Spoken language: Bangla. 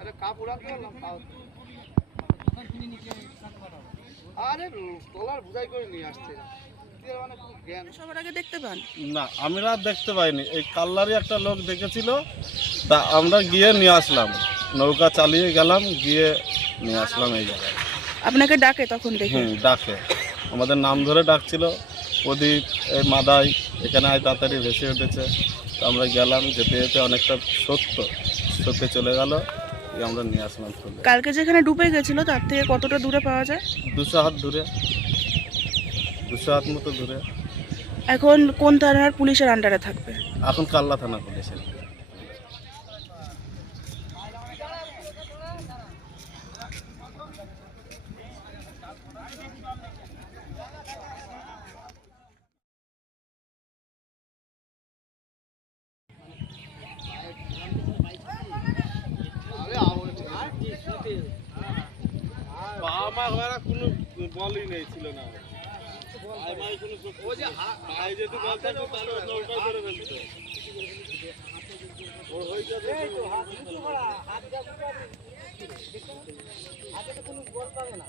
আরে কাপ উড়াতে পারলাম কাপ। আরে তোলার বুঝাই করে নিয়ে আসছে। মানে সবার আগে দেখতে পান। না আমরা আর দেখতে পাইনি। এই কাল্লারই একটা লোক দেখেছিল তা আমরা গিয়ে নিয়ে আসলাম। নৌকা চালিয়ে গেলাম গিয়ে নিয়ে আসলাম এই জায়গায়। আপনাকে ডাকে তখন দেখে? ডাকে। আমাদের নাম ধরে ডাকছিল। প্রদীপ এই মাদাই এখানে আয় তাড়াতাড়ি ভেসে উঠেছে। তো আমরা গেলাম যেতে যেতে অনেকটা সত্য সত্যি চলে গেল আমরা নিয়ে আসলাম কালকে যেখানে ডুবে গেছিল তার থেকে কতটা দূরে পাওয়া যায়? দুশো হাত দূরে। দুশো হাত মতো দূরে। এখন কোন থানার পুলিশের আন্ডারে থাকবে? এখন কাল্লা থানা পুলিশের আরে আওয়াজ বাবা মা ঘরে কোনো বলই নেই ছিল না। হাতে তো কোনো বল পাবে না।